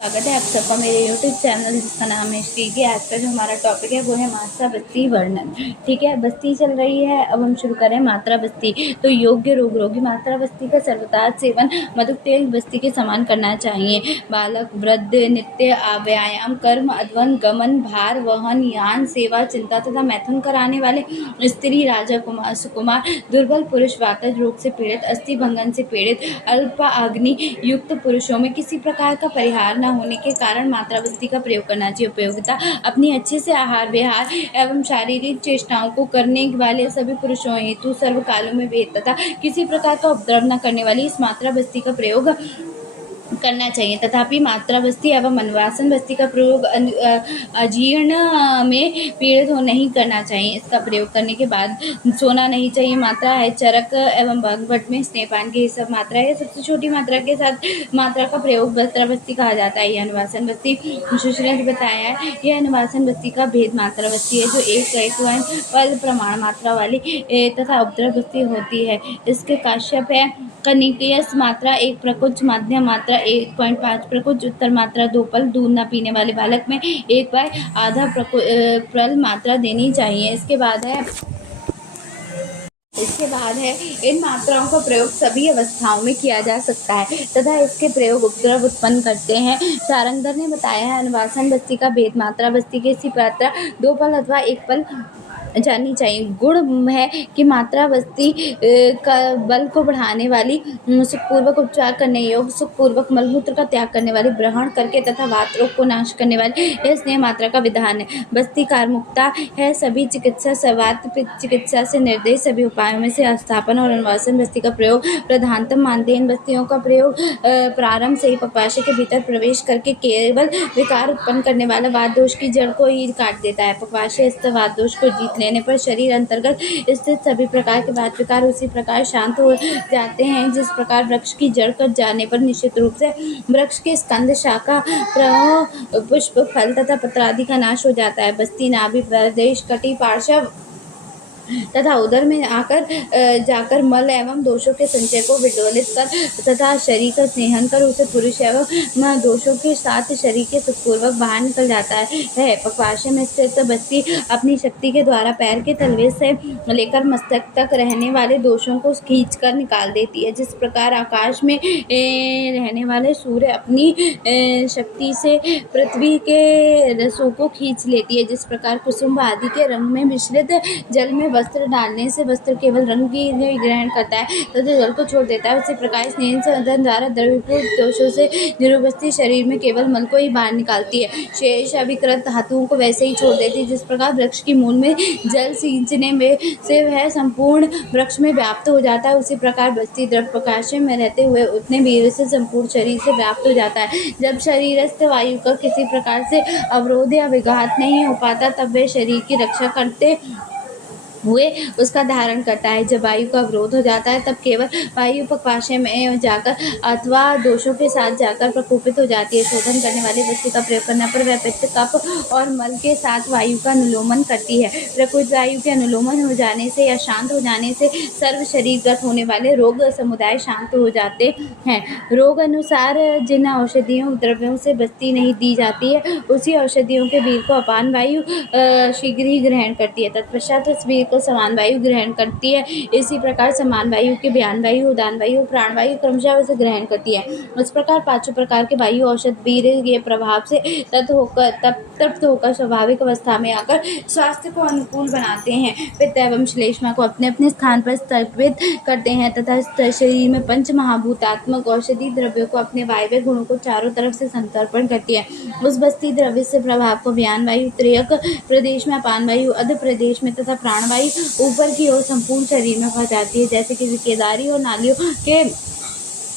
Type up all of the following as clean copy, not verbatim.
स्वागत है आप सबका मेरे YouTube चैनल जिसका नाम है श्री के। आज का जो हमारा टॉपिक है वो है मात्रा बस्ती वर्णन। ठीक है, बस्ती चल रही है, अब हम शुरू करें मात्रा बस्ती। तो योग्य रोग रोगी मात्रा बस्ती का सर्वथा सेवन मधुक तेल बस्ती के समान करना चाहिए। बालक वृद्ध नित्य व्यायाम कर्म अध्वन गमन भार वहन यान सेवा चिंता तथा मैथुन कराने वाले स्त्री राजा कुमार सुकुमार दुर्बल पुरुष वातज रोग से पीड़ित अस्थि भंगन से पीड़ित अल्प अग्नि युक्त पुरुषों में किसी प्रकार का परिहार न होने के कारण मात्रा बस्ती का प्रयोग करना चाहिए। उपयोगिता अपनी अच्छे से आहार विहार एवं शारीरिक चेष्टाओं को करने वाले सभी पुरुषों हेतु सर्व कालों में भेद तथा किसी प्रकार का उपद्रव न करने वाली इस मात्रा बस्ती का प्रयोग करना चाहिए। तथापि मात्रा बस्ती एवं अनुवासन बस्ती का प्रयोग अजीर्ण में पीड़ित हो नहीं करना चाहिए। इसका प्रयोग करने के बाद सोना नहीं चाहिए। मात्रा है चरक एवं भगवट में स्नेहपान की सब मात्रा है। सबसे छोटी मात्रा के साथ मात्रा का प्रयोग मात्रा बस्ती कहा जाता है। यह अनुवासन बस्ती सुश्री ने बताया है। यह अनुवासन बस्ती का भेद मात्रा बस्ती है जो एक पल प्रमाण मात्रा वाली तथा उपद्रव बस्ती होती है। इसके काश्यप है कनिकयस मात्रा 1 प्रकुच मध्यम मात्रा 1.5 प्रकुच उत्तर मात्रा 2 पल दूध न पीने वाले बालक में 1 बाय आधा प्रल मात्रा देनी चाहिए। इसके बाद है इन मात्राओं का प्रयोग सभी अवस्थाओं में किया जा सकता है तथा इसके प्रयोग उपद्रव उत्पन्न करते हैं। सारंगधर ने बताया है अनुवासन बस्ती का भेद मात्रा बस्ती के इसी मात्रा 2 पल अथवा 1 पल जाननी चाहिए। गुण है कि मात्रा बस्ती का बल को बढ़ाने वाली सुखपूर्वक उपचार करने योग्य सुखपूर्वक मलमूत्र का त्याग करने वाली ग्रहण करके तथा वात रोग को नाश करने वाली यह स्नेह मात्रा का विधान है। बस्ती कारमुक्ता है सभी चिकित्सा सवात चिकित्सा से निर्देश सभी उपायों में से स्थापन और अनुवासन बस्ती का प्रयोग प्रधानतम मानते हैं। इन बस्तियों का प्रयोग प्रारंभ से ही पक्वाशय के भीतर प्रवेश करके केवल विकार उत्पन्न करने वाला वात दोष की जड़ को ही काट देता है। पक्वाशय स्थ वात दोष को जीत लेने पर शरीर अंतर्गत स्थित सभी प्रकार के वात विकार उसी प्रकार शांत हो जाते हैं जिस प्रकार वृक्ष की जड़ कट जाने पर निश्चित रूप से वृक्ष के स्कंद शाखा पुष्प फल तथा पत्र आदि का नाश हो जाता है। बस्ती नाभि प्रदेश कटी पार्श्व तथा उदर में जाकर मल एवं दोषों के संचय को विडोलित कर तथा शरीर का स्नेहन कर उसे पुरुष एवं दोषों के साथ शरीर के सुखपूर्वक बाहर निकल जाता है। पक्वाशय में स्थित बस्ती अपनी शक्ति के द्वारा पैर के तलवे से लेकर मस्तक तक रहने वाले दोषों को खींचकर निकाल देती है। जिस प्रकार आकाश में रहने वाले सूर्य अपनी शक्ति से पृथ्वी के रसों को खींच लेती है, जिस प्रकार कुसुम आदि के रंग में मिश्रित जल में वस्त्र डालने से वस्त्र केवल रंग की ग्रहण करता है तथा जल को छोड़ देता है, उसी प्रकार स्नेह संधन द्वारा द्रव्यपूर्ण दोषों से निरुबस्ती शरीर में केवल मल को ही बाहर निकालती है। शेष अभिकृत धातुओं को वैसे ही छोड़ देती है। जिस प्रकार वृक्ष की मूल में जल सींचने में से वह संपूर्ण वृक्ष में व्याप्त हो जाता है, उसी प्रकार बस्ती द्रव प्रकाश में रहते हुए उतने वीर से संपूर्ण शरीर से व्याप्त हो जाता है। जब शरीरस्थ वायु का किसी प्रकार से अवरोध या विघात नहीं हो पाता तब वह शरीर की रक्षा करते हुए उसका धारण करता है। जब वायु का विरोध हो जाता है तब केवल वायु पक्वाशय में जाकर अथवा दोषों के साथ जाकर प्रकोपित हो जाती है। शोधन करने वाली बस्ती का प्रयोग करने पर वह पित्त कफ और मल के साथ वायु का अनुलोमन करती है। प्रकृत वायु के अनुलोमन हो जाने से या शांत हो जाने से सर्व शरीरगत होने वाले रोग समुदाय शांत हो जाते हैं। रोग अनुसार जिन औषधियों द्रव्यों से बस्ती नहीं दी जाती है उसी औषधियों के वीर को अपान वायु शीघ्र ही ग्रहण करती है। तत्पश्चात उस वीर को समान वायु ग्रहण करती है। इसी प्रकार समान वायु के व्यान वायु उदान वायु प्राण वायु क्रमशः उसे ग्रहण करती है। इस प्रकार 5 प्रकार के वायु औषध वीर के प्रभाव से तृप्त होकर स्वाभाविक अवस्था में आकर स्वास्थ्य को अनुकूल बनाते हैं। पित्त एवं श्लेष्मा को अपने अपने स्थान पर स्थापित करते हैं तथा शरीर में पंच महाभूतात्मक औषधि द्रव्यों को अपने वायव्य गुणों को चारों तरफ से संतर्पण करती है। उस बस्ती द्रव्य से प्रभाव को व्यान वायु त्रयक प्रदेश में अपान वायु अध प्रदेश में तथा प्राण वायु ऊपर की ओर संपूर्ण शरीर में पहुंचाती है। जैसे कि केदारी और नालियों के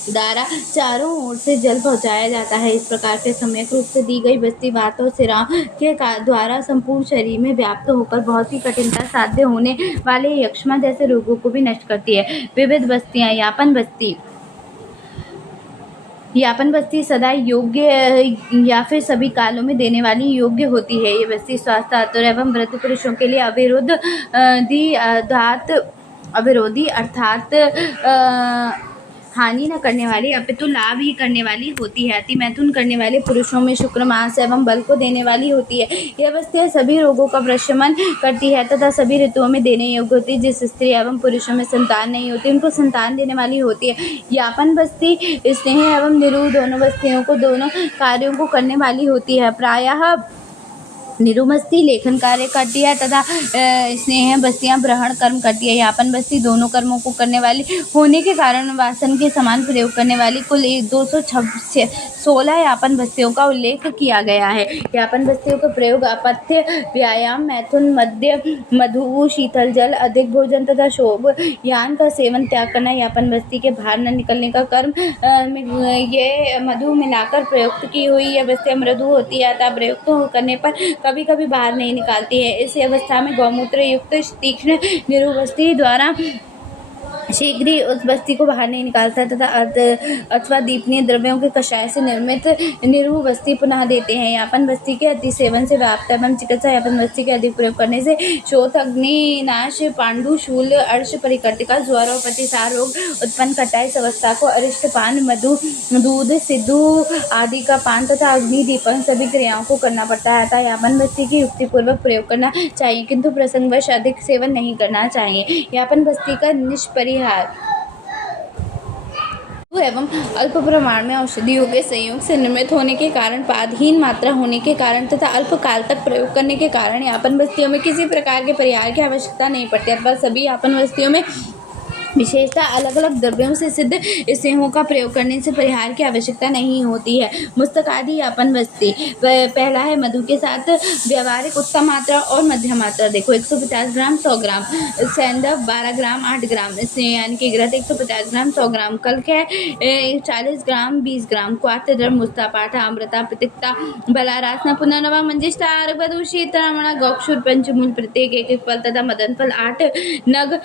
द्वारा चारों ओर से जल पहुंचाया जाता है। इस प्रकार से सम्यक रूप से दी गई बस्ती वात और सिराओं के द्वारा संपूर्ण शरीर में व्याप्त होकर बहुत ही कठिनता साध्य होने वाले यक्ष्मा जैसे रोगों को भी नष्ट करती है। विविध बस्तियां यापन बस्ती सदा योग्य या फिर सभी कालों में देने वाली योग्य होती है। ये बस्ती स्वास्थ्य आतुर एवं वृद्ध पुरुषों के लिए अविरोधी अर्थात हानि न करने वाली अपितु लाभ ही करने वाली होती है। अति मैथुन करने वाले पुरुषों में शुक्र मास एवं बल को देने वाली होती है। यह बस्तियाँ सभी रोगों का प्रशमन करती है तथा सभी ऋतुओं में देने योग्य होती है। जिस स्त्री एवं पुरुषों में संतान नहीं होती उनको संतान देने वाली होती है। यापन बस्ती स्नेह एवं निरूह दोनों बस्तियों को दोनों कार्यों को करने वाली होती है। प्रायः निरूह बस्ती लेखन कार्य करती है तथा स्नेह बस्तियां ग्रहण कर्म करती है। यापन बस्ती दोनों कर्मों को करने वाली होने के कारण वासन के समान प्रयोग करने वाली कुल 216 यापन बस्तियों का उल्लेख किया गया है। यापन बस्तियों का प्रयोग अपथ्य, व्यायाम, मैथुन, मद्य, मधु, शीतल जल, अधिक भोजन तथा शोभ यान का सेवन त्याग करना, यापन बस्ती के बाहर न निकलने का कर्म, ये मधु मिलाकर प्रयुक्त की हुई यह बस्तियां मृदु होती है अतः प्रयुक्त करने पर कभी कभी बाहर नहीं निकालती है। इस अवस्था में गौमूत्र युक्त तीक्ष्ण निरूह बस्ती द्वारा शीघ्र ही उस बस्ती को बाहर नहीं निकालता है तथा अथवा दीपनीय द्रव्यों के कषाय से निर्मित निरूह बस्ती पुनः देते हैं। यापन बस्ती के अति सेवन से व्याप्त एवं चिकित्सा यापन बस्ती के अधिक प्रयोग करने से शोथ, अग्नि नाश, पांडु, शूल, अर्श, परिकर्तिका, ज्वर और प्रतिसार रोग उत्पन्न करता है। इस अवस्था को अरिष्ट पान, मधु, दूध, सिद्धू आदि का पान तथा अग्नि दीपन सभी क्रियाओं को करना पड़ता है। अतः यापन बस्ती की युक्तिपूर्वक प्रयोग करना चाहिए किंतु प्रसंगवश अधिक सेवन नहीं करना चाहिए। यापन बस्ती का निष्परिहार एवं अल्प प्रमाण में औषधियों के संयोग से निर्मित होने के कारण, पादहीन मात्रा होने के कारण तथा अल्प काल तक प्रयोग करने के कारण यापन बस्तियों में किसी प्रकार के परिहार की आवश्यकता नहीं पड़ती अथवा सभी यापन बस्तियों में विशेषता अलग अलग द्रव्यों से सिद्ध स्नेहों का प्रयोग करने से परिहार की आवश्यकता नहीं होती है। मुस्तकादि यापन बस्ती पहला है मधु के साथ व्यावहारिक उत्तम मात्रा और मध्यम मात्रा। देखो 150 ग्राम 100 ग्राम, सैंधव 12 ग्राम 8 ग्राम, स्नेह यानी कि घृत 150 ग्राम 100 ग्राम, कल्क है 40 ग्राम 20 ग्राम, क्वाथ द्रव मुस्ता पाठा अमृता प्रतिक्ता बला रासना पुनर्नवा मंजिष्ठा अर्घ शीतरामणा गौक्षुर पंचमूल प्रत्येक एक फल तथा मदन फल 8 नग,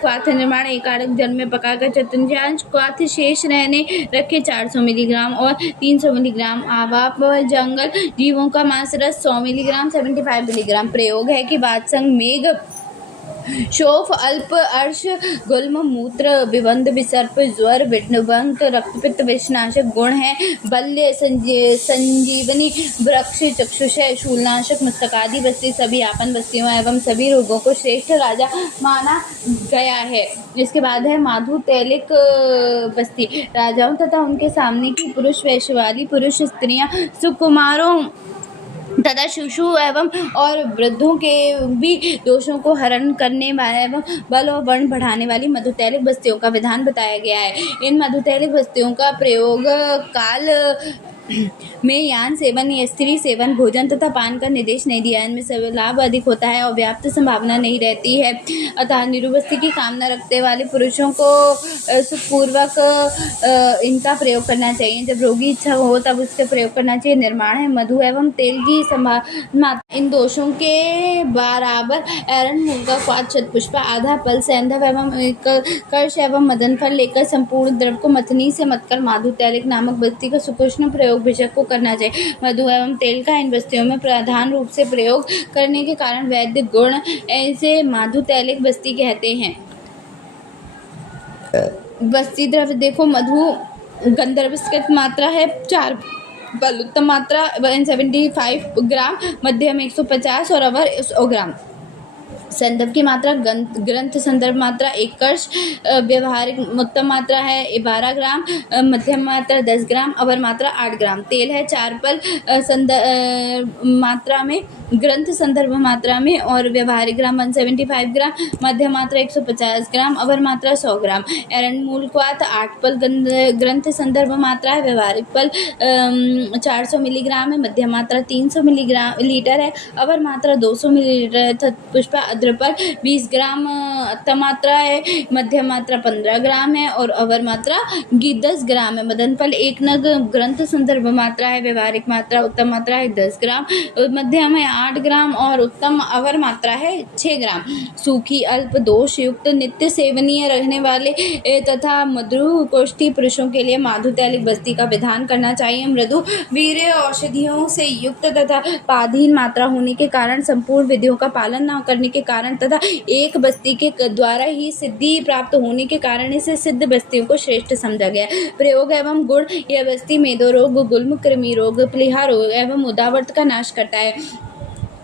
क्वाथ निर्माण एक आड़क जल में पकाकर चतुर्थांश क्वाथ शेष रहने रखे 400 मिलीग्राम और 300 मिलीग्राम आवाप जंगल जीवों का मांस रस 100 मिलीग्राम 75 मिलीग्राम। प्रयोग है कि बादसंग मेघ शोफ अल्प अर्श गुल्म मूत्र विबंध विसर्प ज्वर विघ्नभंग रक्तपित्त विषनाशक गुण है। बल्य संजीवनी वृक्ष चक्षुषय शूलनाशक मुस्तकादि बस्ती सभी यापन बस्तियों एवं सभी रोगों को श्रेष्ठ राजा माना गया है। इसके बाद है माधु तैलिक बस्ती। राजाओं तथा उनके सामने की पुरुष वैश्य वाली पुरुष स्त्रियां सुकुमारों तथा शिशु एवं और वृद्धों के भी दोषों को हरण करने वाले एवं बल और वर्ण बढ़ाने वाली मधुतैलिक बस्तियों का विधान बताया गया है। इन मधुतैलिक बस्तियों का प्रयोग काल में यान सेवन या स्त्री सेवन भोजन तथा पान का निर्देश नहीं दिया। इनमें सब लाभ अधिक होता है और व्याप्त संभावना नहीं रहती है। अतः निरूबस्ती की कामना रखते वाले पुरुषों को सुखपूर्वक इनका प्रयोग करना चाहिए। जब रोगी इच्छा हो तब उसका प्रयोग करना चाहिए। निर्माण है मधु एवं तेल की संभावना इन दोषों के बराबर एरन मूल का क्वाथ शतपुष्प आधा फल सैंधव एवं कर्ष एवं मदन फल लेकर संपूर्ण द्रव को मथनी से मतकर माधु तैलिक नामक बस्ती का सुकृष्ण प्रयोग भिषक को करना चाहिए। मधु एवं तेल का इन बस्तियों में प्रधान रूप से प्रयोग करने के कारण वैद्य गुण ऐसे माधु तैलिक बस्ती कहते हैं। बस्ती द्रव्य देखो मधु गंधर्व मात्रा है 4, बल उत्तम मात्रा 175 ग्राम, मध्यम 150 और अवर 100 ग्राम। संदर्भ की मात्रा ग्रंथ संदर्भ मात्रा 1 कर्ष, व्यवहारिक उत्तम मात्रा है 12 ग्राम, मध्यम मात्रा 10 ग्राम, अवर मात्रा 8 ग्राम। तेल है 4 पल मात्रा में, ग्रंथ संदर्भ मात्रा में और व्यवहारिक ग्राम 175 ग्राम, मध्यम मात्रा 150 ग्राम, अवर मात्रा 100 ग्राम। एरंड मूल क्वाथ 8 पल ग्रंथ संदर्भ मात्रा है, व्यवहारिक पल 400 मिलीग्राम है, मध्यम मात्रा 300 लीटर है, अवर मात्रा 200 मिलीलीटर। पुष्पा अद्रपल 20 ग्राम उत्तम मात्रा है, मध्यम मात्रा 15 ग्राम है और अवर मात्रा 10 ग्राम है। मदन फल 1 नग ग्रंथ संदर्भ मात्रा है, व्यवहारिक मात्रा उत्तम मात्रा है 10 ग्राम, मध्यम है 8 ग्राम और उत्तम अवर मात्रा है 6 ग्राम। सूखी अल्प दोष युक्त नित्य सेवनीय रहने वाले तथा मधु कोष्ठी पुरुषों के लिए माधु तैलिक बस्ती का विधान करना चाहिए। मृदु वीर्य औषधियों से युक्त तथा पादहीन मात्रा होने के कारण संपूर्ण विधियों का पालन न करने के कारण तथा एक बस्ती के द्वारा ही सिद्धि प्राप्त होने के कारण इसे सिद्ध बस्तियों को श्रेष्ठ समझा गया। प्रयोग एवं गुण। यह बस्ती मेदो रोग, गुल्म, कृमि रोग, प्लीहा रोग एवं उदावर्त का नाश करता है।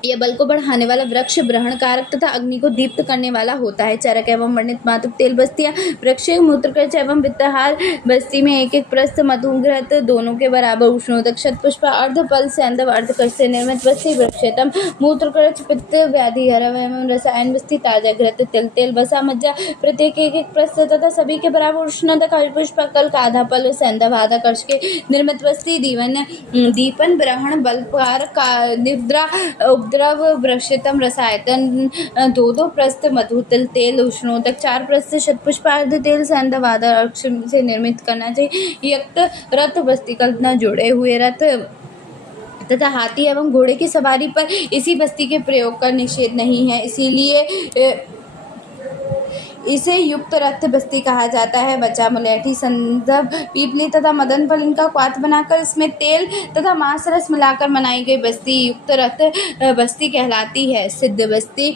यह बल को बढ़ाने वाला, वृक्ष ब्रहण कारक तथा अग्नि को दीप्त करने वाला होता है। चरक एवं वर्णित मातृ तेल बस्तियां। वृक्ष मूत्रकर्ष एवं वित्तहार बस्ती में एक एक प्रस्थ मधुघृत दोनों के बराबर उष्णोदक शतपुष्प अर्धपल सैंधव अर्धकर्ष से निर्मित बस्ती। वृक्षतम मूत्रकर्ष पित्त व्याधि हरव एवं रसायन बस्ती। ताजा घृत तिल तेल वसा मज्जा प्रत्येक एक एक प्रस्थ तथा सभी के बराबर उष्णोदक पुष्प कल्क आधा पल सैंधव आधा कर्ष के निर्मित बस्ती। दीपन ब्रहण बलकार निद्रा उपद्रव वृक्षतम रसायतन दो दो प्रस्थ मधु तिल तेल उष्णोदक चार प्रस्थ शतपुष्प अर्ध तेल सैंधव आधा अक्ष से निर्मित करना चाहिए। यक्त रथ बस्ती कल्पना जुड़े हुए रथ तथा हाथी एवं घोड़े की सवारी पर इसी बस्ती के प्रयोग का निषेध नहीं है, इसीलिए इसे युक्त रथ बस्ती कहा जाता है। बचा मुलेठी संदर्भ पीपली तथा मदन फल इनका क्वाथ बनाकर इसमें तेल तथा मांस रस मिलाकर बनाई गई बस्ती युक्त रथ बस्ती कहलाती है। सिद्ध बस्ती।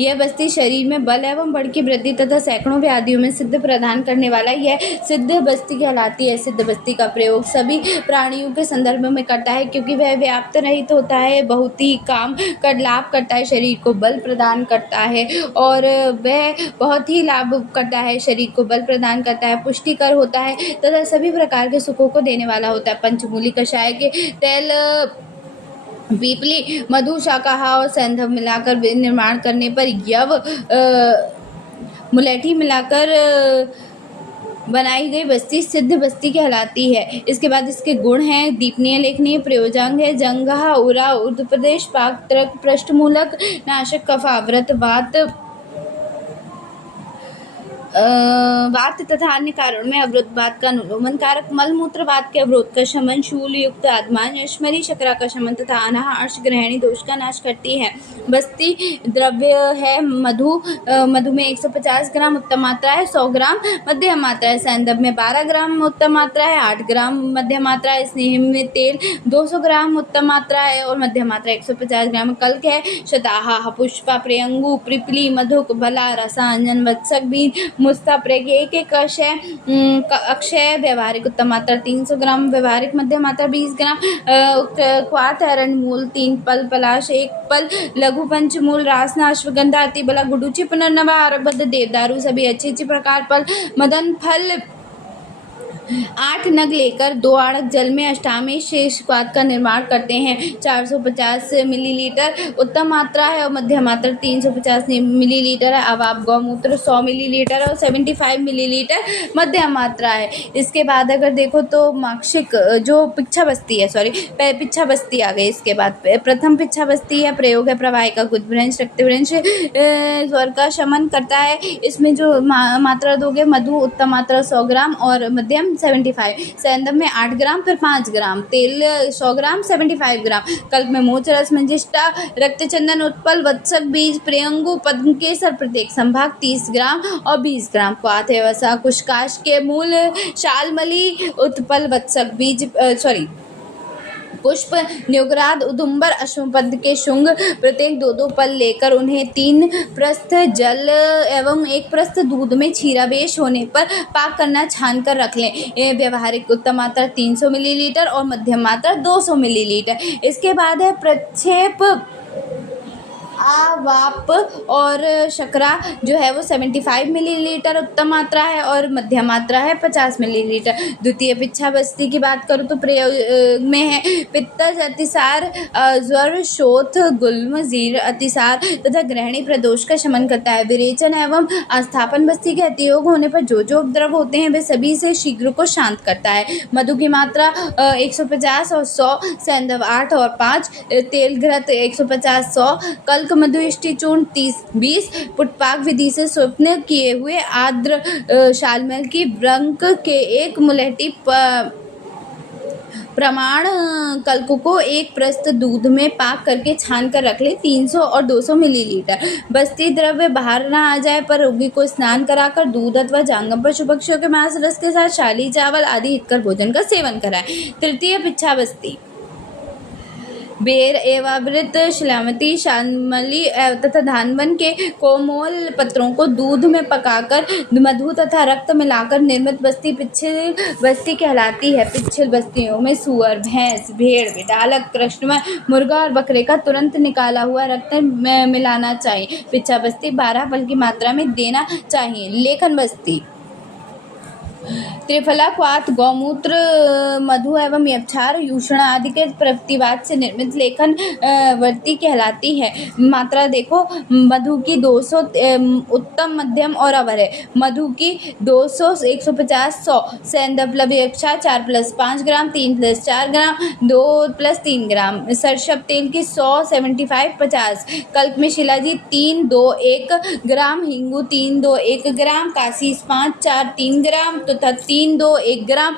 यह बस्ती शरीर में बल एवं बल की वृद्धि तथा सैकड़ों व्याधियों में सिद्ध प्रदान करने वाला यह सिद्ध बस्ती कहलाती है। सिद्ध बस्ती का प्रयोग सभी प्राणियों के संदर्भ में करता है, क्योंकि वह व्याप्त रहित होता है, बहुत ही काम कर लाभ करता है, शरीर को बल प्रदान करता है और वह बहुत ही लाभ करता है, शरीर को बल प्रदान करता है, पुष्टिकर होता है तथा सभी प्रकार के सुखों को देने वाला होता है। पंचमूली कषाय के तेल पीपली मधु शाकाहा और सैंधव मिलाकर निर्माण करने पर यव मुलेठी मिलाकर बनाई गई बस्ती सिद्ध बस्ती कहलाती है। इसके बाद इसके गुण हैं। दीपनीय लेखनीय प्रयोजांग है। जंगहा उरा ऊर्ध्व प्रदेश पाक त्रक पृष्ठमूलक नाशक कफा व्रत वात तथा अन्य कारणों में अवरोध वात का अनुलोमन कारक, मल मूत्र वात के अवरोध का शमन, शूल युक्त आत्मान यश्मरी शक्रा का शमन तथा अनाह अर्श ग्रहणी दोष का नाश करती है। बस्ती द्रव्य है। मधु में 150 ग्राम उत्तम मात्रा है, 100 ग्राम मध्यम मात्रा है। सैंधव में 12 ग्राम उत्तम मात्रा है, 8 ग्राम मध्यम मात्रा है। स्नेह में तेल 200 ग्राम उत्तम मात्रा है और मध्यम मात्रा 150 ग्राम। कल्क है। शताहा पुष्पा प्रियंगु पिपली मधुक भला रसा अंजन वत्सक बीन मुस्ता प्रेग एक एक अक्षय व्यवहारिक उत्तम मात्रा 300 ग्राम, व्यवहारिक मध्यम मात्रा 20 ग्राम। क्वाथ अरण मूल 3 पल, पलाश 1 पल, लघु पंचमूल रासना अश्वगंधा अतिबला गुडुचि पुनर्नवा आरबद्ध देवदारू सभी अच्छी अच्छी प्रकार पल, मदन फल 8 नग लेकर 2 आड़क जल में अष्टामी शेष क्वाथ का निर्माण करते हैं। 450 मिलीलीटर उत्तम मात्रा है और मध्यम मात्रा 350 मिलीलीटर है। अब आप गौमूत्र 100 मिलीलीटर और 75 मिलीलीटर मध्यम मात्रा है। इसके बाद अगर देखो तो माक्षिक जो पिच्छा बस्ती है, पिच्छा बस्ती आ गई। इसके बाद प्रथम पिच्छा बस्ती है। प्रयोग है प्रवाही का गुदभ्रंश रक्तभ्रंश स्वर का शमन करता है। इसमें जो मात्रा दोगे मधु उत्तम मात्रा 100 ग्राम और मध्यम 75, सैंधव में 8 ग्राम फिर 5 ग्राम, तेल 100 ग्राम 75 ग्राम, कल्प में मोच रस मंजिष्ठा रक्तचंदन उत्पल वत्सक बीज प्रियंगु पद्म केसर प्रत्येक संभाग 30 ग्राम और 20 ग्राम। क्वाथ है वसा कुशकाश के मूल शालमली उत्पल वत्सक बीज पुष्प न्युगराद उदुम्बर अश्वपद के शुंग प्रत्येक 2-2 पल लेकर उन्हें 3 प्रस्थ जल एवं 1 प्रस्थ दूध में क्षीरावेश होने पर पाक करना छान कर रख लें। व्यवहारिक उत्तम मात्रा 300 मिलीलीटर और मध्यम मात्रा 200 मिलीलीटर। इसके बाद है प्रक्षेप आवाप और शकरा जो है वो 75 मिलीलीटर उत्तम मात्रा है और मध्यम मात्रा है 50 मिलीलीटर। द्वितीय पिच्छा बस्ती की बात करूँ तो प्रयोग में है पित्तज अतिसार, ज्वर शोथ गुल्म जीर अतिसार तथा ग्रहणी प्रदोष का शमन करता है। विरेचन एवं आस्थापन बस्ती के अतियोग होने पर जो जो उपद्रव होते हैं वे सभी से शीघ्र को शांत करता है। मधु की मात्रा 150 और 100, सैंधव 8 और 5, तेल घृत 150 100, कल्क मधुइष्टि चूर्ण 30-20, पुटपाक विधि से स्वप्न किए हुए आर्द्र शालमल की ब्रंक के 1 मुलेठी प्रमाण कल्क को 1 प्रस्थ दूध में पाक करके छान कर रख ले 300 और 200 मिलीलीटर। बस्ती द्रव्य बाहर ना आ जाए पर रोगी को स्नान कराकर दूध अथवा जांगम पशु पक्षियों के मांस रस के साथ शाली चावल आदि हितकर भोजन का सेवन कराए। तृतीय पिच्छा बस्ती बेर एवावृत श्यामती शामली तथा धानवन के कोमल पत्रों को दूध में पकाकर मधु तथा रक्त मिलाकर निर्मित बस्ती पिच्छिल बस्ती कहलाती है। पिच्छिल बस्तियों में सुअर, भैंस, भेड़, बिडालक, कृष्ण, मुर्गा और बकरे का तुरंत निकाला हुआ रक्त मिलाना चाहिए। पिच्छा बस्ती 12 फल की मात्रा में देना चाहिए। लेखन बस्ती त्रिफला, क्वाथ, गौमूत्र, मधु एवं यक्षार, यूषण आदि के प्रतिवाद से निर्मित लेखन वर्ती कहलाती है। मात्रा देखो, मधु की 200 उत्तम, मध्यम और अवर है। मधु की 200, 150, 100। सैंधव यक्षार 4+5 ग्राम, 3+4 ग्राम, 2+3 ग्राम। सरसब तेल की 100, 75, 50। कल्प में शिलाजी 3, 2, 1 ग्राम, हिंगू 3, 2, 1 ग्राम, काशी 5, 4, 3 ग्राम तथा 3, 2, 1 ग्राम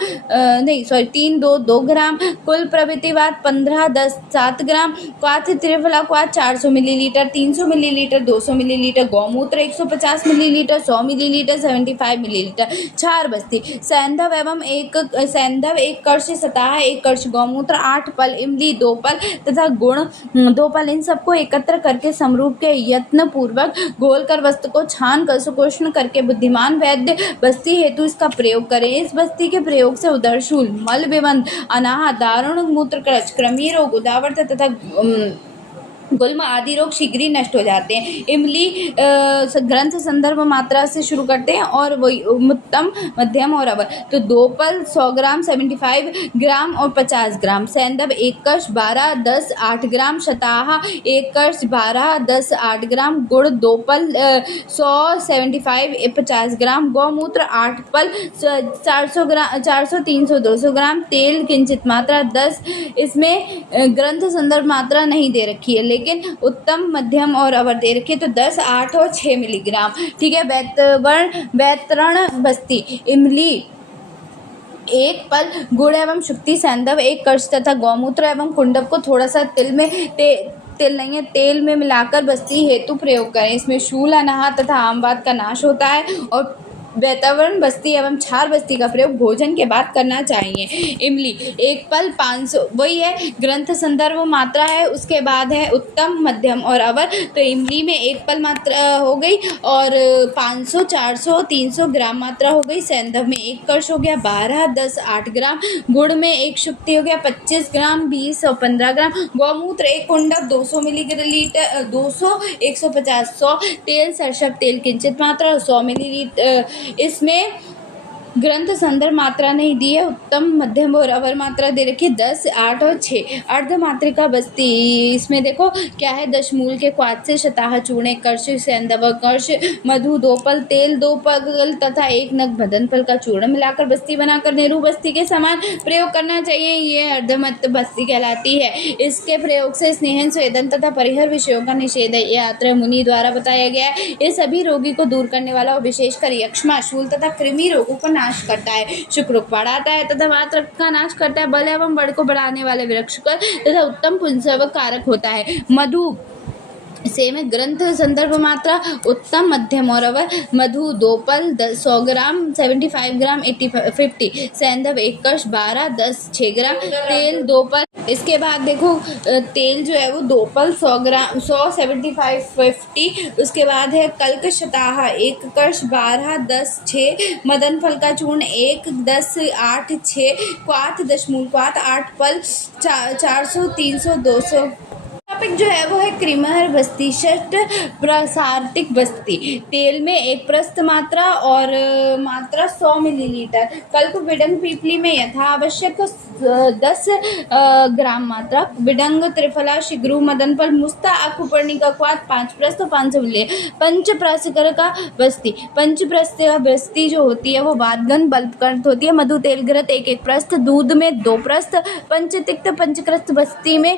3, 2, 2 ग्राम। कुल प्रभृतिवाद 15, 10, 7 ग्राम। क्वाथ त्रिफला क्वाथ 400 मिलीलीटर, 300 मिलीलीटर, 200 मिलीलीटर। गौमूत्र 150 मिलीलीटर, 100 मिलीलीटर, 75 मिलीलीटर। क्षार बस्ती सैंधव एवं सैंधव 1 कलश, सताह 1 कलश, गौमूत्र 8 पल, इमली 2 पल तथा गुण 2 पल। इन सबको एकत्र करके समरूप के यत्न पूर्वक घोलकर वस्तु को छान कर सुकोष्ण करके बुद्धिमान वैद्य बस्ती हेतु इसका प्रयोग करें। इस बस्ती के प्रयोग से उदरशूल, मल विबंध, अनाहत, दारुण मूत्रकृच, कृमि रोग, उदावरता तथा गुल्म आदि रोग शीघ्र ही नष्ट हो जाते हैं। इमली ग्रंथ संदर्भ मात्रा से शुरू करते हैं और वही उत्तम, मध्यम और अवर। तो 2 पल 100 ग्राम, 75 ग्राम और 50 ग्राम। सैंधव 1 कश 12, 10, 8 ग्राम। शताहा 1 कश 12, 10, 8 ग्राम। गुड़ 2 पल 100, 75, 50 ग्राम। गौमूत्र 8 पल 400 ग्राम, 400, 300, 200 ग्राम। तेल किंचित मात्रा 10। इसमें ग्रंथ संदर्भ मात्रा नहीं दे रखी है, लेकिन उत्तम, मध्यम और अवर दे रखी है। तो 10, 8 और 6 मिलीग्राम। ठीक है। वैतरण बस्ती इमली 1 पल, गुड़ एवं शुक्ति सैंधव 1 कलश तथा गौमूत्र एवं कुंडब को थोड़ा सा तेल नहीं है, तेल में मिलाकर बस्ती हेतु प्रयोग करें। इसमें शूल, अनाहत तथा आमवात का नाश होता है। और वैतरण बस्ती एवं क्षार बस्ती का प्रयोग भोजन के बाद करना चाहिए। इमली 1 पल 500, वही है ग्रंथ संदर्भ मात्रा है। उसके बाद है उत्तम, मध्यम और अवर। तो इमली में 1 पल मात्रा हो गई और 500, 400, 300 ग्राम मात्रा हो गई। सैंधव में 1 कलश हो गया, 12, 10, 8 ग्राम। गुड़ में 1 शुक्ति हो गया, 25 ग्राम, 20 और 15 ग्राम। गौमूत्र 1 कुंडब 200 मिलीलीटर, 200, 150, 100। तेल सरसब तेल किंचित मात्रा 100 मिलीलीटर। इसमें ग्रंथ संदर्भ मात्रा नहीं दी है। उत्तम, मध्यम और अवर मात्रा दे रखी है 10, 8 और 6। अर्धमात्रिका बस्ती इसमें देखो क्या है। दशमूल के क्वाथ से शताह चूर्ण 1 कलश, सैंधव कलश, मधु 2 पल, तेल 2 पल तथा 1 नग भदन फल का चूर्ण मिलाकर बस्ती बनाकर नेहरू बस्ती के समान प्रयोग करना चाहिए। ये अर्धमत बस्ती कहलाती है। इसके प्रयोग से स्नेहन, स्वेदन तथा परिहर विषयों का निषेध है। यह आत्रेय मुनि द्वारा बताया गया है। ये सभी रोगी को दूर करने वाला और विशेषकर यक्ष्मा, शूल तथा कृमि रोगों को नाश करता है। शुक्र को बढ़ाता है तथा वात का नाश करता है। बल एवं बड़ को बढ़ाने वाले वृक्ष तथा उत्तम पुंसव कारक होता है। मधु से में ग्रंथ संदर्भ मात्रा उत्तम, मध्यम और अवर। मधु 2 पल 100 ग्राम, 75 ग्राम, 50। सैंधव 1 कलश 12, 10, 6 ग्राम। तेल 2 पल। इसके बाद देखो तेल जो है वो 2 पल 100 ग्राम, 100, 75, 50। उसके बाद है कल्क शताहा 1 कलश 12, 10, 6। मदन फल का चूर्ण 1, 10, 8, 6। क्वाथ दशमूल क्वाथ 8 पल 400, 300, 200। टॉपिक जो है वो है क्रिमहर बस्ती, षष्ठ प्रसार्तिक बस्ती। तेल में 1 प्रस्थ मात्रा और मात्रा 100 मिलीलीटर। कल्प विडंग पीपली में यथा आवश्यक 10 ग्राम मात्रा। विडंग त्रिफला शिग्रू मदनफल मुस्ता आकुपर्णिका क्वाथ 5 प्रस्थ 500 मिली। पंचप्रस्कर का बस्ती, पंचप्रस्थ बस्ती जो होती है वो वादगन बल्बकर्त होती है। मधु तेल घृत 1 प्रस्थ, दूध में 2 प्रस्थ। पंचतिक्त पंचकृत बस्ती में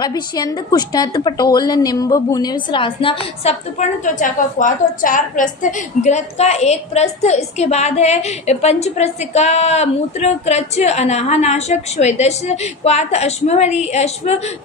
अभिष्यंद कुष्ठत पटोल निम्ब भुने श्रासना सप्तपर्ण त्वचा का क्वाथ और 4 प्रस्थ घृत का 1 प्रस्थ। इसके बाद है पंच प्रस्थ का मूत्र क्रच अनाहनाशक श्वेदश क्वाथ अश्व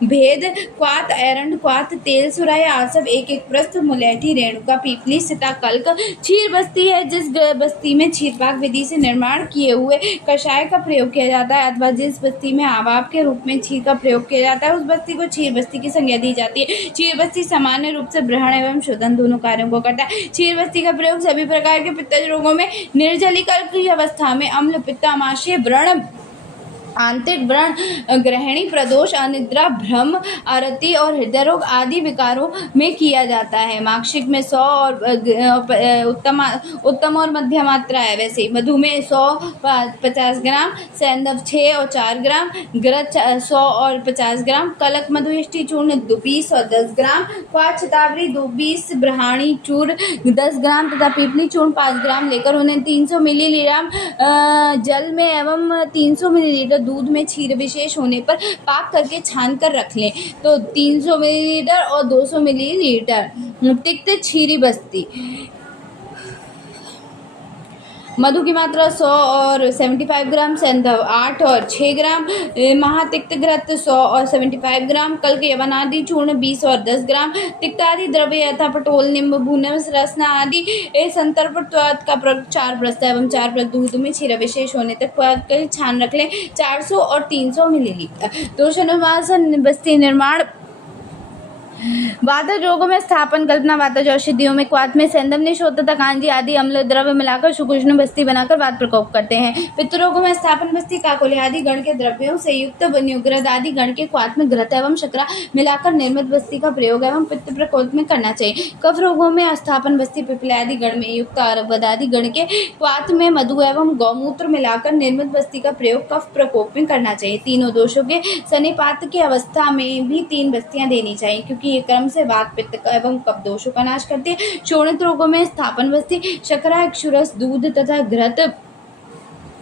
भेद क्वाथ एरंड क्वाथ तेल सुराय आसव 1 प्रस्थ मुलेठी रेणुका पीपली सीता कल्क। क्षीर बस्ती है जिस बस्ती में क्षीरपाक विधि से निर्माण किए हुए कषाय का प्रयोग किया जाता है अथवा जिस बस्ती में आवाप के रूप में क्षीर का प्रयोग किया जाता है उस बस्ती को क्षीर बस्ती की संज्ञा दी जाती है। क्षीर बस्ती सामान्य रूप से ग्रहण एवं शोधन दोनों कार्यों को करता है। क्षीर बस्ती का प्रयोग सभी प्रकार के पित्तज रोगों में, निर्जलीकरण की अवस्था में, अम्ल पित्त, आमाशय व्रण, आंतरिक व्रण, ग्रहणी प्रदोष, अनिद्रा, भ्रम, आरति और हृदय रोग आदि विकारों में किया जाता है। माक्षिक में 100 और उत्तम और मध्यम मात्रा है। वैसे मधुमेह 100-50 ग्राम, सैंधव 6 और 4 ग्राम, घृत 100 और 50 ग्राम, कलक मधुयष्टि चूर्ण 20 और 10 ग्राम, क्वाथ शतावरी 20, ब्रह्माणी चूर्ण 10 ग्राम तथा पीपली चूर्ण 5 ग्राम लेकर उन्हें 300 मिलीलीटर जल में एवं 300 मिलीलीटर दूध में क्षीर विशेष होने पर पाक करके छान कर रख लें। तो 300 मिलीलीटर और 200 मिलीलीटर तिक्त क्षीरी बस्ती। मधु की मात्रा 100 और 75 ग्राम, सैंधव 8 और 6 ग्राम, महातिक्त घृत 100 और 75 ग्राम, कल्क यवनादि चूर्ण 20 और 10 ग्राम, तिक्तादि द्रव्य यथा पटोल निम्ब भूनम रसना आदि संतर्पण का 4 प्रस्थ एवं 4 प्रस्थ दूध में क्षीर विशेष होने तक छान रख लें। 400 और 300 मिलीलीटर। दोषानुवासन बस्ती निर्माण। वातज रोगों में स्थापन कल्पना वातज औषधियों में क्वाथ में सेंधव निशोथ तथा कांजी आदि अम्ल द्रव्य मिलाकर सुकुष्ण बस्ती बनाकर वात प्रकोप करते हैं। पित्त रोगों में स्थापन बस्ती काकोली आदि गण के द्रव्यों से युक्त न्युग्रद आदि गण के क्वाथ में घृत एवं शर्करा मिलाकर निर्मित बस्ती का प्रयोग एवं पित्त प्रकोप में करना चाहिए। कफ रोगों में स्थापन बस्ती पिपले आदि गण में युक्त अरवद आदि गण के क्वाथ में मधु एवं गौमूत्र मिलाकर निर्मित बस्ती का प्रयोग कफ प्रकोप में करना चाहिए। तीनों दोषों के सन्निपात की अवस्था में भी 3 बस्तियां देनी चाहिए क्योंकि ये क्रम से वात पित्त एवं कफ दोषों का नाश करती है। शोणित रोगों में स्थापन बस्ती शर्करा क्षुरस दूध तथा घृत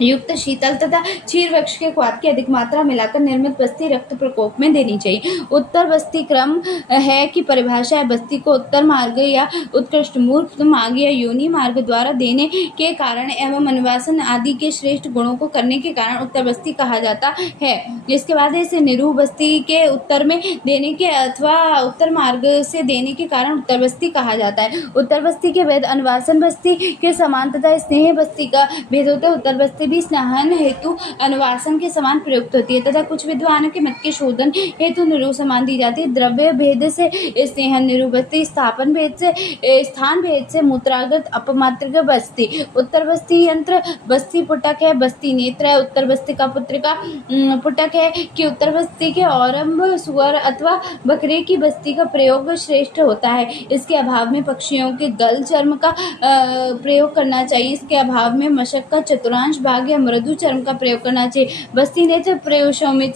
युक्त शीतल तथा क्षीर वृक्ष के क्वाथ की अधिक मात्रा मिलाकर निर्मित बस्ती रक्त प्रकोप में देनी चाहिए। उत्तर बस्ती क्रम है कि परिभाषा है बस्ती को उत्तर मार्ग या उत्कृष्ट मूर्ख मार्ग या योनि मार्ग द्वारा देने के कारण एवं अनुवासन आदि के श्रेष्ठ गुणों को करने के कारण उत्तर बस्ती कहा जाता है। इसके बाद इसे निरूह बस्ती के उत्तर में देने के अथवा उत्तर मार्ग से देने के कारण उत्तर बस्ती कहा जाता है। उत्तर बस्ती के भेद अनुवासन बस्ती के समान तथा स्नेह बस्ती का भेद होता है। उत्तर बस्ती भी स्नाहन हेतु अनुवासन के समान प्रयुक्त होती है तथा कुछ विद्वानों के मत के शोधन हेतु निरूह समान दी जाती है। द्रव्य भेद से स्नेहन निरूह बस्ती, स्थापन भेद से स्थान भेद से मूत्रागत अपमात्र बस्ती। उत्तर बस्ती यंत्र बस्ती पुटक है, बस्ती नेत्र है। उत्तर बस्ती का पुत्र का पुटक है कि उत्तर बस्ती के औरंभ सुअर अथवा बकरे की बस्ती का प्रयोग श्रेष्ठ होता है। इसके अभाव में पक्षियों के गल चर्म का प्रयोग करना चाहिए। इसके अभाव में मशक का चतुर्थांश भाग या मृदु चर्म का प्रयोग करना चाहिए। बस्ती नेत्र प्रयोजों में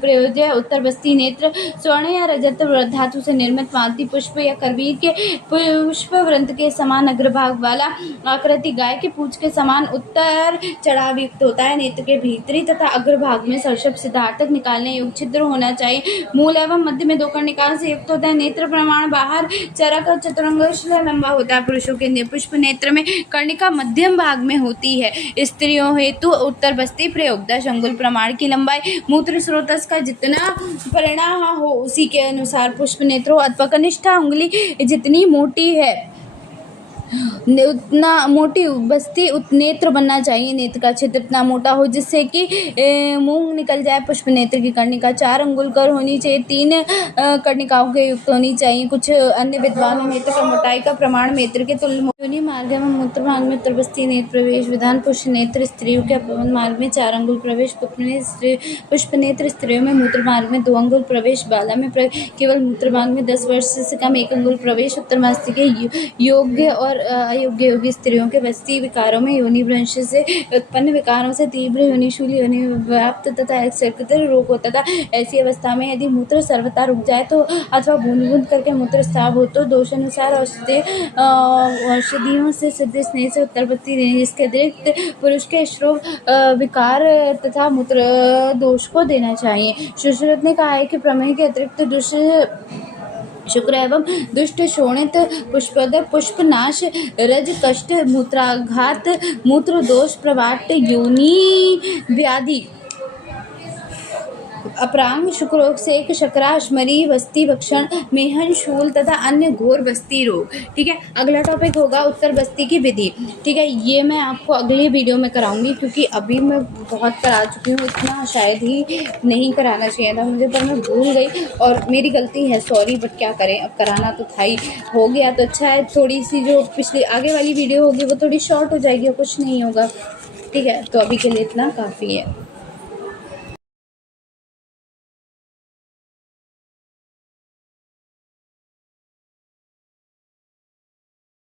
प्रयोज्य उत्तर बस्ती नेत्र स्वर्ण या रजत धातु से निर्मित मालती पुष्प या करवीर के पुष्प वृंत के समान अग्रभाग वाला आकृति गाय के पूंछ के समान उत्तर चढ़ाव युक्त होता है। नेत्र के भीतरी तथा अग्रभाग में सर्षप सिद्धार्थक निकालने योग्य छिद्र होना चाहिए। मूल एवं मध्य में 2 कर्णिकाओं से युक्त होता है। नेत्र प्रमाण बाहर चरक और चतुरंग लंबा होता है। पुरुषों के पुष्प नेत्र में कर्णिका मध्यम भाग में होती है। स्त्रियों हेतु उत्तर बस्ती प्रयोग 10 अंगुल प्रमाण की लंबाई मूत्र स्रोतस का जितना परिणाम हो उसी के अनुसार पुष्प नेत्रों अथवा कनिष्ठा उंगली जितनी मोटी है उतना मोटी बस्ती नेत्र बनना चाहिए। नेत्र का क्षेत्र इतना मोटा हो जिससे कि मूंग निकल जाए। पुष्प नेत्र की कर्णिका 4 अंगुल कर होनी चाहिए। 3 कर्णिकाओं के युक्त होनी चाहिए। कुछ अन्य विद्वानों नेत्र का मोटाई का प्रमाण नेत्र के तुल्य योनि मार्ग एवं मूत्र मार्ग में उत्तर बस्ती नेत्र प्रवेश विधान। पुष्प नेत्र स्त्रियों के अपवन मार्ग में 4 अंगुल प्रवेश। पुष्प नेत्र स्त्रियों में मूत्र मार्ग में 2 अंगुल प्रवेश। बाला में केवल मूत्र मार्ग में 10 वर्ष से कम 1 अंगुल प्रवेश। उत्तर मस्तिष्क के योग्य और अयोग्य योगी स्त्रियों के बस्ती विकारों में योनि भ्रंश से उत्पन्न विकारों से तीव्र योनिशूल योनि व्याप्त तथा एक्सक्रेटरी रोग होता था। ऐसी अवस्था में यदि मूत्र सर्वथा रुक जाए तो अथवा बूंद बूंद करके मूत्र स्राव हो तो दोषानुसार औषधियों से सिद्ध स्नेह से उत्तर बस्ती देने, जिसके अतिरिक्त पुरुष के श्रोव विकार तथा मूत्र दोष को देना चाहिए। सुश्रुत ने कहा है कि प्रमेह के अतिरिक्त शुक्र एवं दुष्ट शोणित पुष्पद पुष्पनाश रज कष्ट मूत्राघात मूत्र दोष प्रवाट योनि व्याधि अपरांग शुक्रोग सेक शकरा अश्मरी बस्ती भक्षण मेहन शूल तथा अन्य घोर बस्ती रोग। ठीक है, अगला टॉपिक होगा उत्तर बस्ती की विधि। ठीक है, ये मैं आपको अगली वीडियो में कराऊंगी, क्योंकि अभी मैं बहुत करा चुकी हूँ, इतना शायद ही नहीं कराना चाहिए था मुझे, पर मैं भूल गई और मेरी गलती है, सॉरी। बट क्या करें, अब कराना तो था ही, हो गया तो अच्छा है। थोड़ी सी जो पिछली आगे वाली वीडियो होगी वो थोड़ी शॉर्ट हो जाएगी और कुछ नहीं होगा। ठीक है, तो अभी के लिए इतना काफ़ी है।